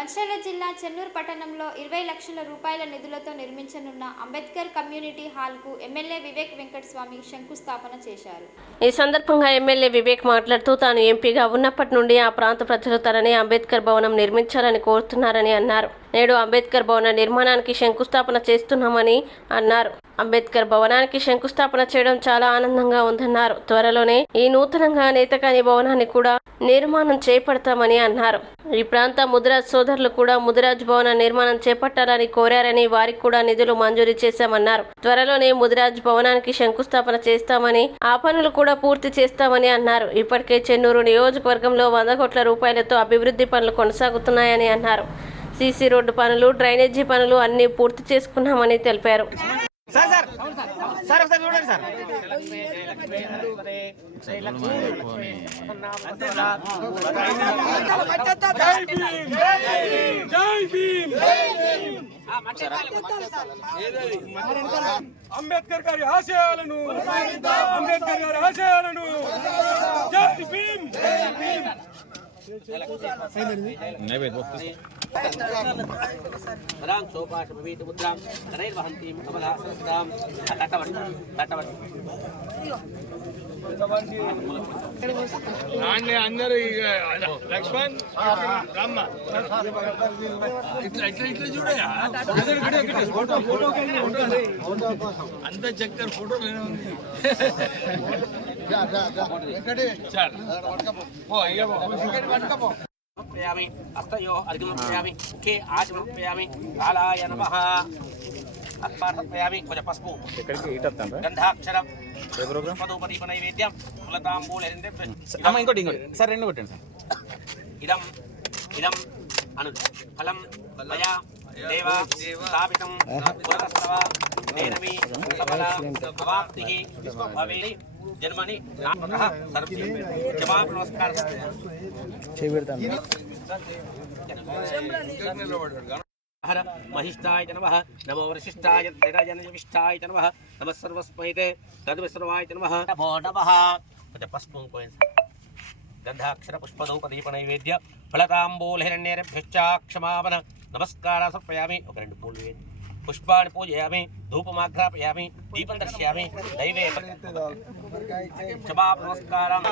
మంచిర్యాల జిల్లా చెన్నూరు పట్టణంలో 20 లక్షల రూపాయల నిధులతో నిర్మించనున్న అంబేద్కర్ కమ్యూనిటీ హాల్కు ఎమ్మెల్యే వివేక్ వెంకటస్వామి శంకుస్థాపన చేశారు. ఈ సందర్భంగా ఎమ్మెల్యే వివేక్ మాట్లాడుతూ తాను ఎంపీగా ఉన్నప్పటి నుండి ఆ ప్రాంత ప్రజలు తనని అంబేద్కర్ భవనం నిర్మించాలని కోరుతున్నారని అన్నారు. నేడు అంబేద్కర్ భవన నిర్మాణానికి శంకుస్థాపన చేస్తున్నామని అన్నారు. అంబేద్కర్ భవనానికి శంకుస్థాపన చేయడం చాలా ఆనందంగా ఉందన్నారు. త్వరలోనే ఈ నూతనంగా నేతకాని భవనాన్ని కూడా నిర్మాణం చేపడతామని అన్నారు. ఈ ప్రాంత ముదిరాజ్ సోదరులు కూడా ముదిరాజ్ భవన నిర్మాణం చేపట్టాలని కోరారని వారికి కూడా నిధులు మంజూరు చేశామన్నారు. త్వరలోనే ముదిరాజ్ భవనానికి శంకుస్థాపన చేస్తామని ఆ పనులు కూడా పూర్తి చేస్తామని అన్నారు. ఇప్పటికే చెన్నూరు నియోజకవర్గంలో 100 కోట్ల రూపాయలతో అభివృద్ధి పనులు కొనసాగుతున్నాయని అన్నారు. సీసీ రోడ్డు పనులు, డ్రైనేజీ పనులు అన్ని పూర్తి చేసుకున్నామని తెలిపారు. అంబేద్కర్ గారి ఆశయాలను జై భీమ్ అందరూ లక్ష్మణ్ రామ్మ ఇట్లా చూడయా అంత చక్కర ఫోటో అస్తయోర్ఘ్యమి ముఖే ఆచమర్పయామి కాలాయ నమః అస్మార్పయామి కొంచెం పసుపు గంధాక్షరం పుష్పదూపదీప నైవేద్యం ఇంకోటి సార్ రెండు కొట్టండి సార్. ఇదం ఇదం అను ఫలం మయా దేవ స్థాపితం పురతస్తవ నేనమి సఫల అవాప్తిః భవేత్ జన్మని నామః సర్వే జవాబ నమస్కారం హర మహిష్టాయ నమః నమో వరిష్టాయ ధైర్యజనవిష్టాయ నమః నమః సర్వస్మైతే తద్విసర్వాయ నమః నమో నమః పసుపు గంధాక్షర పుష్పదౌపదీప నైవేద్య ఫలతాంబూలహిరణ్యేరభ్యశ్చాక్షమాపన నమస్కార సమర్పయామి. ఒక 2 పూలు వేది పుష్పాన్ని పూజయామి, ధూపమాఘ్రాపయామి, దీపం దర్శయామి. దైవే క్షమాప నమస్కారం.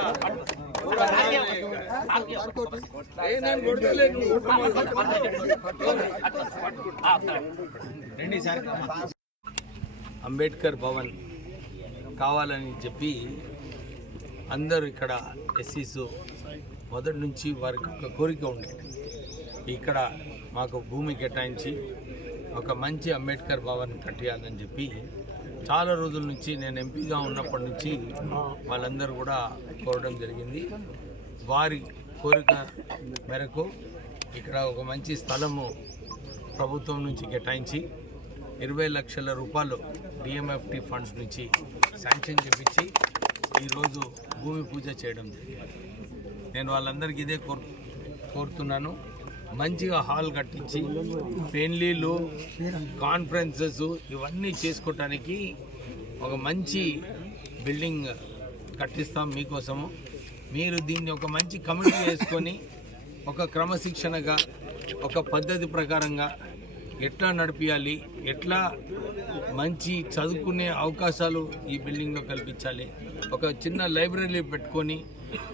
అంబేద్కర్ భవన్ కావాలని చెప్పి అందరూ ఇక్కడ ఎస్సీస్ మొదటి నుంచి వారికి ఒక కోరిక ఉంది. ఇక్కడ మాకు భూమి కేటాయించి ఒక మంచి అంబేద్కర్ భవన్ కట్టియాలని చెప్పి చాలా రోజుల నుంచి నేను ఎంపీగా ఉన్నప్పటి నుంచి వాళ్ళందరూ కూడా కోరడం జరిగింది. వారి కోరిక మేరకు ఇక్కడ ఒక మంచి స్థలము ప్రభుత్వం నుంచి కేటాయించి 20 లక్షల రూపాయలు డిఎంఎఫ్టి ఫండ్స్ నుంచి శాంక్షన్ చేపించి ఈరోజు భూమి పూజ చేయడం జరిగింది. నేను వాళ్ళందరికీ ఇదే కోరుతున్నాను. మంచిగా హాల్ కట్టించి పెళ్ళిళ్ళు, కాన్ఫరెన్సెస్ ఇవన్నీ చేసుకోవటానికి ఒక మంచి బిల్డింగ్ కట్టిస్తాం మీకోసము. మీరు దీన్ని ఒక మంచి కమిటీ వేసుకొని ఒక క్రమశిక్షణగా ఒక పద్ధతి ప్రకారంగా ఎట్లా నడిపించాలి, ఎట్లా మంచి చదువుకునే అవకాశాలు ఈ బిల్డింగ్లో కల్పించాలి, ఒక చిన్న లైబ్రరీ పెట్టుకొని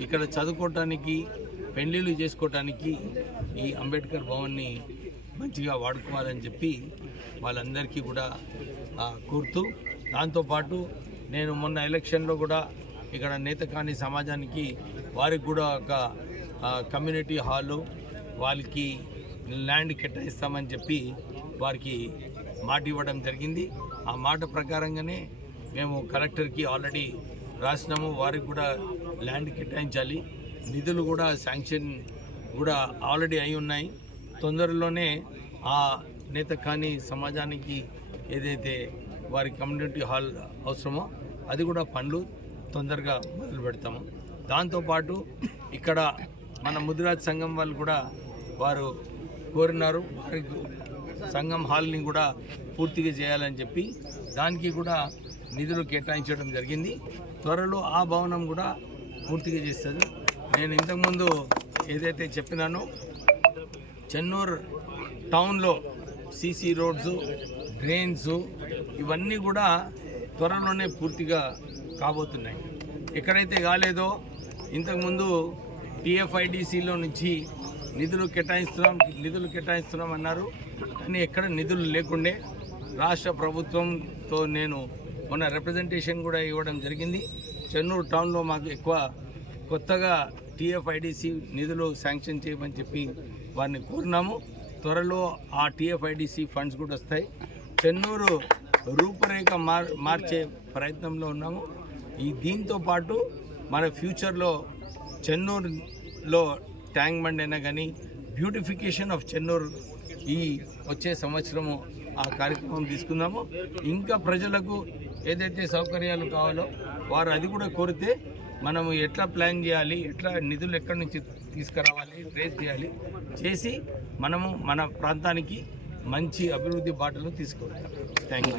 ఇక్కడ చదువుకోవటానికి, పెళ్ళిళ్ళు చేసుకోవటానికి ఈ అంబేద్కర్ భవన్ని మంచిగా వాడుకోవాలని చెప్పి వాళ్ళందరికీ కూడా కోరుతూ, దాంతోపాటు నేను మొన్న ఎలక్షన్లో కూడా ఇక్కడ నేతకాని సమాజానికి వారికి కూడా ఒక కమ్యూనిటీ హాలు వాళ్ళకి ల్యాండ్ కేటాయిస్తామని చెప్పి వారికి మాట ఇవ్వడం జరిగింది. ఆ మాట ప్రకారంగానే మేము కలెక్టర్కి ఆల్రెడీ రాసినాము. వారికి కూడా ల్యాండ్ కేటాయించాలి. నిధులు కూడా శాంక్షన్ కూడా ఆల్రెడీ అయి ఉన్నాయి. తొందరలోనే ఆ నేతకాని సమాజానికి ఏదైతే వారి కమ్యూనిటీ హాల్ అవసరమో అది కూడా పనులు తొందరగా మొదలు పెడతాము. దాంతోపాటు ఇక్కడ మన ముదిరాజ్ సంఘం వాళ్ళు కూడా వారు కోరినారు. సంఘం హాల్ని కూడా పూర్తిగా చేయాలని చెప్పి దానికి కూడా నిధులు కేటాయించడం జరిగింది. త్వరలో ఆ భవనం కూడా పూర్తిగా చేస్తుంది. నేను ఇంతకుముందు ఏదైతే చెప్పినానో చెన్నూరు టౌన్లో సీసీ రోడ్స్, డ్రైన్స్ ఇవన్నీ కూడా త్వరలోనే పూర్తిగా కాబోతున్నాయి. ఎక్కడైతే కాలేదో ఇంతకుముందు టీఎఫ్ఐడిసిలో నుంచి నిధులు కేటాయిస్తున్నాం అన్నారు, కానీ ఎక్కడ నిధులు లేకుండే రాష్ట్ర ప్రభుత్వంతో నేను మొన్న రిప్రజెంటేషన్ కూడా ఇవ్వడం జరిగింది. చెన్నూరు టౌన్లో మాకు ఎక్కువ కొత్తగా టీఎఫ్ఐడిసి నిధులు శాంక్షన్ చేయమని చెప్పి వారిని కోరినాము. త్వరలో ఆ టీఎఫ్ఐడిసి ఫండ్స్ కూడా వస్తాయి. చెన్నూరు రూపురేఖ మార్చే ప్రయత్నంలో ఉన్నాము. దీంతో పాటు మన ఫ్యూచర్లో చెన్నూరులో ట్యాంక్ బండ్ అయినా కానీ బ్యూటిఫికేషన్ ఆఫ్ చెన్నూరు ఈ వచ్చే సంవత్సరము ఆ కార్యక్రమం తీసుకుందాము. ఇంకా ప్రజలకు ఏదైతే సౌకర్యాలు కావాలో వారు అది కూడా కోరితే మనము ఎట్లా ప్లాన్ చేయాలి, ఎట్లా నిధులు ఎక్కడి నుంచి తీసుకురావాలి, రేస్ చేసి మనము మన ప్రాంతానికి మంచి అభివృద్ధి బాటలో తీసుకువెళ్తాం. Thank you.